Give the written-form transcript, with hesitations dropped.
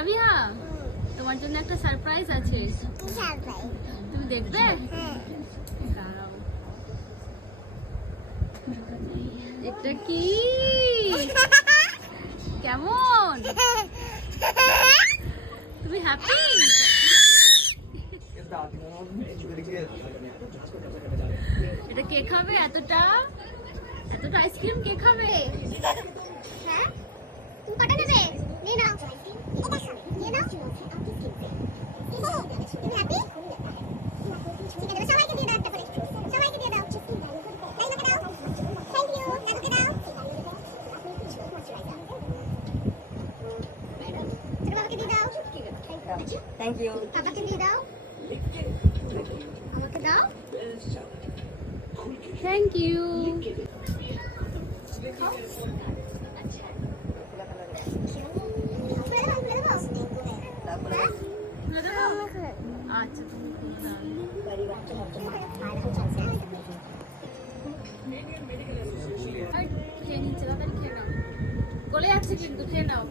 রাবিহা, তোমার জন্য একটা সারপ্রাইজ আছে। তুমি দেখবে? দাঁড়াও। এটা কি? কেমন? তুমি হ্যাপি? এটা কে খাবে? এতটা আইসক্রিম কে খাবে? হ্যাঁ, তুমি কটা নেবে? নিয়ে নাও, নিয়ে নাও। তুমি হ্যাপি? ঠিক আছে, সবাইকে দিয়ে দাও একটা করে। সবাইকে দিয়ে দাও। লাইমাকে দাও। Thank you. নানুকে দাও। ছোট বাবাকে দিয়ে দাও। Thank you. পাপাকে দিয়ে দাও। আমাকে দাও। Thank you. খুলে দাও, খুলে দাও। খুলে দেবো? আচ্ছা, তুমি খেয়ে নিচ্ছে, তাড়াতাড়ি খেয়ে নাও। গলে যাচ্ছে কিন্তু, খেয়ে নাও।